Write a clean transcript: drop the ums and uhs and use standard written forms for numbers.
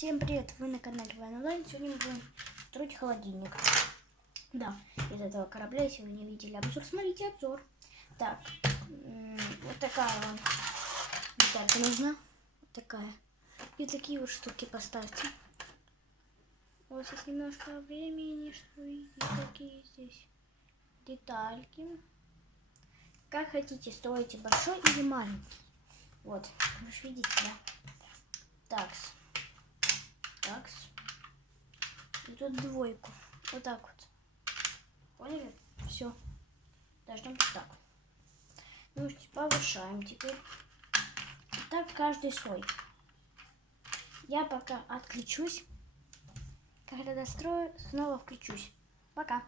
Всем привет, вы на канале Вайн Онлайн. Сегодня мы будем строить холодильник. Да, из этого корабля, если вы не видели обзор, смотрите обзор. Так, вот такая вам деталька нужна. Вот такая. И такие вот штуки поставьте. Вот здесь немножко времени, что видите, какие здесь детальки. Как хотите, стройте большой или маленький. Вот, вы же видите, да? Такс. Такс. И тут двойку. Вот так вот. Поняли? Все. Должно быть так. Ну, повышаем теперь. Так каждый слой. Я пока отключусь. Когда дострою, снова включусь. Пока.